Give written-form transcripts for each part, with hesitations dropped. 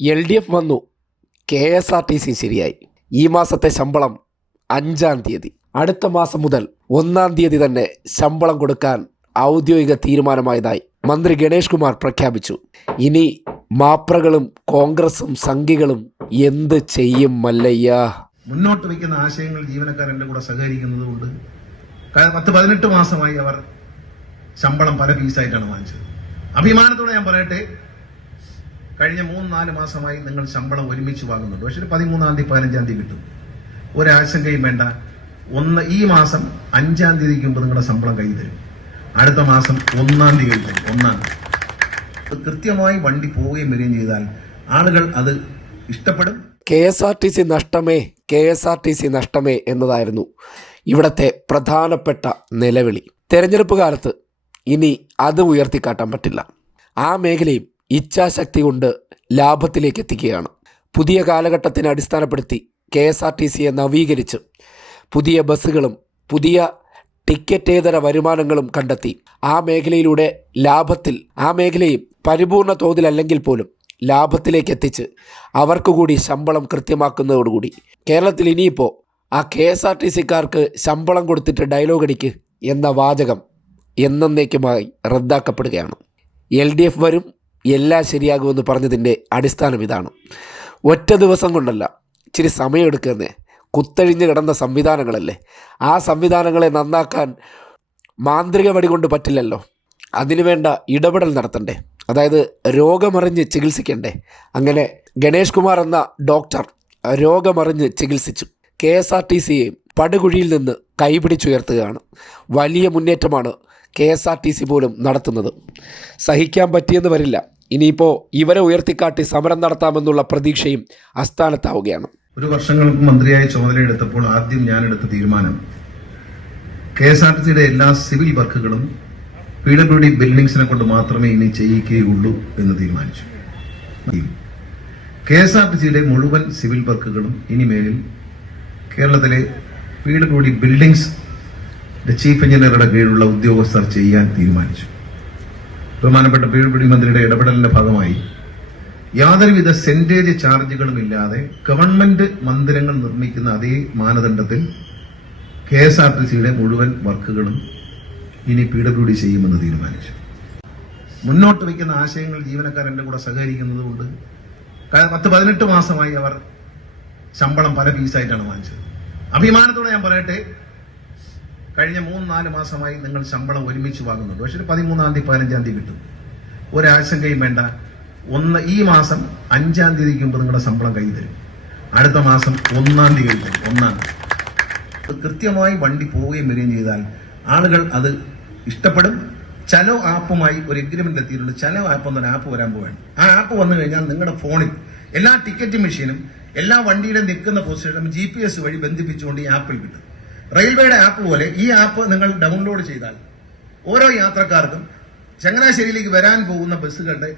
LDF വന്നു, KSRTC ശരിയായി. ഈ മാസത്തെ ശമ്പളം 5-ാം തീയതി. അടുത്ത മാസം മുതൽ 1-ാം തീയതി തന്നെ ശമ്പളം കൊടുക്കാൻ ഔദ്യോഗിക തീരുമാനമായതായി മന്ത്രി ഗണേഷ് കുമാർ പ്രഖ്യാപിച്ചു. ഇനി മാപ്രകളും കോൺഗ്രസും സംഘികളും എന്ത് ചെയ്യും മല്ലയ്യ? മുന്നോട്ട് വയ്ക്കുന്ന ആശയങ്ങൾ ജീവനക്കാരൻ്റെ കൂടെ സഹകരിക്കുന്നത് കൊണ്ട് 10-18 മാസമായി അവർ ശമ്പളം പല പീസായിട്ടാണ് വാങ്ങിച്ചത്. അഭിമാനത്തോടെ ഞാൻ പറയട്ടെ, കഴിഞ്ഞ 3-4 മാസമായി നിങ്ങൾ ശമ്പളം ഒരുമിച്ച് വാങ്ങുന്നുണ്ട്. പക്ഷേ 13-ാം തീയതി 15-ാം തീയതി കിട്ടും. ഒരാശങ്കയും വേണ്ട. ഈ മാസം 5-ാം തീയതിക്ക് മുമ്പ് നിങ്ങളുടെ ശമ്പളം കയ്യിൽ തരും. അടുത്ത മാസം 1-ാം തീയതി തരും. 1-ാം തീയതി കൃത്യമായി വണ്ടി പോവുകയും വരികയും ചെയ്താൽ ആളുകൾ അത് ഇഷ്ടപ്പെടും. KSRTC നഷ്ടമേ, KSRTC നഷ്ടമേ എന്നതായിരുന്നു ഇവിടത്തെ പ്രധാനപ്പെട്ട നിലവിളി. തെരഞ്ഞെടുപ്പ് കാലത്ത് ഇനി അത് ഉയർത്തിക്കാട്ടാൻ പറ്റില്ല. ആ മേഖലയും ഇച്ഛാശക്തി കൊണ്ട് ലാഭത്തിലേക്ക് എത്തിക്കുകയാണ്. പുതിയ കാലഘട്ടത്തിനെ അടിസ്ഥാനപ്പെടുത്തി KSRTCയെ നവീകരിച്ച് പുതിയ ബസ്സുകളും പുതിയ ടിക്കറ്റേതര വരുമാനങ്ങളും കണ്ടെത്തി ആ മേഖലയിലൂടെ ലാഭത്തിൽ, ആ മേഖലയും പരിപൂർണ തോതിലല്ലെങ്കിൽ പോലും ലാഭത്തിലേക്ക് എത്തിച്ച് അവർക്ക് കൂടി ശമ്പളം കൃത്യമാക്കുന്നതോടുകൂടി കേരളത്തിൽ ഇനിയിപ്പോൾ ആ KSRTCക്കാർക്ക് ശമ്പളം കൊടുത്തിട്ട് ഡയലോഗ് അടിക്ക് എന്ന വാചകം എന്നേക്കുമായി റദ്ദാക്കപ്പെടുകയാണ്. LDF വരും, എല്ലാം ശരിയാകുമെന്ന് പറഞ്ഞതിൻ്റെ അടിസ്ഥാനം ഇതാണ്. ഒറ്റ ദിവസം കൊണ്ടല്ല, ഇച്ചിരി സമയമെടുക്കുന്നേ. കുത്തഴിഞ്ഞ് കിടന്ന സംവിധാനങ്ങളല്ലേ, ആ സംവിധാനങ്ങളെ നന്നാക്കാൻ മാന്ത്രിക വടി കൊണ്ട് പറ്റില്ലല്ലോ. അതിനുവേണ്ട ഇടപെടൽ നടത്തണ്ടേ, അതായത് രോഗമറിഞ്ഞ് ചികിത്സിക്കണ്ടേ. അങ്ങനെ ഗണേഷ് കുമാർ എന്ന ഡോക്ടർ രോഗമറിഞ്ഞ് ചികിത്സിച്ചു. KSRTCയെ പടുകുഴിയിൽ നിന്ന് കൈപിടിച്ചുയർത്തുകയാണ്. വലിയ മുന്നേറ്റമാണ് KSRTC പോലും നടത്തുന്നത്. സഹിക്കാൻ പറ്റിയെന്ന് വരില്ല. ഇനിയിപ്പോൾ ഇവരെ ഉയർത്തിക്കാട്ടി സമരം നടത്താമെന്നുള്ള പ്രതീക്ഷയും അസ്ഥാനത്താവുകയാണ്. ഒരു വർഷങ്ങൾക്ക് മന്ത്രിയായി ചുമതലയെടുത്തപ്പോൾ ആദ്യം ഞാനെടുത്ത തീരുമാനം KSRTCയുടെ എല്ലാ സിവിൽ വർക്കുകളും PWD ബിൽഡിംഗ്സിനെ കൊണ്ട് മാത്രമേ ഇനി ചെയ്യിക്കുകയുള്ളൂ എന്ന് തീരുമാനിച്ചു. KSRTCയുടെ മുഴുവൻ സിവിൽ വർക്കുകളും ഇനിമേലിൽ കേരളത്തിലെ PWD ബിൽഡിംഗ്സ് ചീഫ് എഞ്ചിനീയറുടെ കീഴിലുള്ള ഉദ്യോഗസ്ഥർ ചെയ്യാൻ തീരുമാനിച്ചു. ബഹുമാനപ്പെട്ട PWD മന്ത്രിയുടെ ഇടപെടലിന്റെ ഭാഗമായി യാതൊരുവിധ സെന്റേജ് ചാർജുകളും ഇല്ലാതെ ഗവൺമെന്റ് മന്ദിരങ്ങൾ നിർമ്മിക്കുന്ന അതേ മാനദണ്ഡത്തിൽ KSRTCയുടെ മുഴുവൻ വർക്കുകളും ഇനി PWD ചെയ്യുമെന്ന് തീരുമാനിച്ചു. മുന്നോട്ട് വയ്ക്കുന്ന ആശയങ്ങൾ ജീവനക്കാരൻ്റെ കൂടെ സഹകരിക്കുന്നത് കൊണ്ട് 10-18 മാസമായി അവർ ശമ്പളം പല പീസായിട്ടാണ് വാങ്ങിച്ചത്. അഭിമാനത്തോടെ ഞാൻ പറയട്ടെ, കഴിഞ്ഞ 3-4 മാസമായി നിങ്ങൾ ശമ്പളം ഒരുമിച്ച് വാങ്ങുന്നുണ്ട്. പക്ഷേ 13-ാം തീയതി 15-ാം തീയതി കിട്ടും. ഒരാശങ്കയും വേണ്ട. ഈ മാസം 5-ാം തീയതിക്ക് മുമ്പ് നിങ്ങളുടെ ശമ്പളം കയ്യിൽ തരും. അടുത്ത മാസം 1-ാം തീയതി തരും. 1-ാം തീയതി കൃത്യമായി വണ്ടി പോവുകയും വരികയും ചെയ്താൽ ആളുകൾ അത് ഇഷ്ടപ്പെടും. ചലോ ആപ്പുമായി ഒരു എഗ്രിമെന്റ് എത്തിയിട്ടുണ്ട്. ചലോ ആപ്പ് എന്നൊരു ആപ്പ് വരാൻ പോവുകയാണ്. ആ ആപ്പ് വന്നു കഴിഞ്ഞാൽ നിങ്ങളുടെ ഫോണിൽ എല്ലാ ടിക്കറ്റ് മെഷീനും എല്ലാ വണ്ടിയുടെ നിൽക്കുന്ന പൊസിഷനും GPS വഴി ബന്ധിപ്പിച്ചുകൊണ്ട് ഈ ആപ്പിൽ കിട്ടും. റെയിൽവേയുടെ ആപ്പ് പോലെ ഈ ആപ്പ് നിങ്ങൾ ഡൗൺലോഡ് ചെയ്താൽ ഓരോ യാത്രക്കാർക്കും ചങ്ങനാശ്ശേരിയിലേക്ക് വരാൻ പോകുന്ന ബസ്സുകളുടെ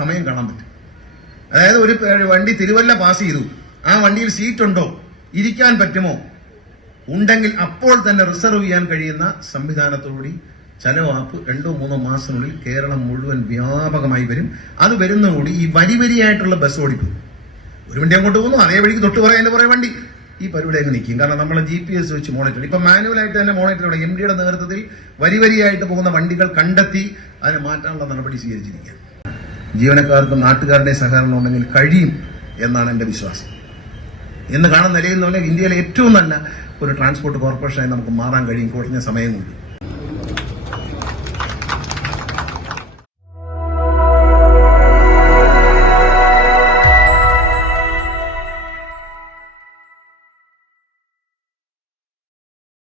സമയം കാണാൻ പറ്റും. അതായത് ഒരു വണ്ടി തിരുവല്ല പാസ് ചെയ്തു, ആ വണ്ടിയിൽ സീറ്റ് ഉണ്ടോ, ഇരിക്കാൻ പറ്റുമോ, ഉണ്ടെങ്കിൽ അപ്പോൾ തന്നെ റിസർവ് ചെയ്യാൻ കഴിയുന്ന സംവിധാനത്തോടുകൂടി ചലോ ആപ്പ് 2-3 മാസത്തിനുള്ളിൽ കേരളം മുഴുവൻ വ്യാപകമായി വരും. അത് വരുന്നതോടുകൂടി ഈ വരിയായിട്ടുള്ള ബസ് ഓടിക്കും. ഒരു വണ്ടി അങ്ങോട്ട് പോകുന്നു, അതേ വഴിക്ക് തൊട്ട് പറയാൻ പറയാൻ വണ്ടി ഈ പരിപാടി അങ്ങ് നിൽക്കും. കാരണം നമ്മൾ GPS വെച്ച് മോണിറ്റർ, ഇപ്പൊ മാനുവലായിട്ട് തന്നെ മോണിറ്റർ MDയുടെ നേതൃത്വത്തിൽ വരിയായിട്ട് പോകുന്ന വണ്ടികൾ കണ്ടെത്തി അതിനെ മാറ്റാനുള്ള നടപടി സ്വീകരിച്ചിരിക്കുക. ജീവനക്കാർക്കും നാട്ടുകാരുടെ സഹകരണം ഉണ്ടെങ്കിൽ കഴിയും എന്നാണ് എന്റെ വിശ്വാസം. എന്ന് കാണുന്ന നിലയിൽ ഇന്ത്യയിലെ ഏറ്റവും നല്ല ഒരു ട്രാൻസ്പോർട്ട് കോർപ്പറേഷനായി നമുക്ക് മാറാൻ കഴിയും കുറഞ്ഞ സമയം കൊണ്ട്.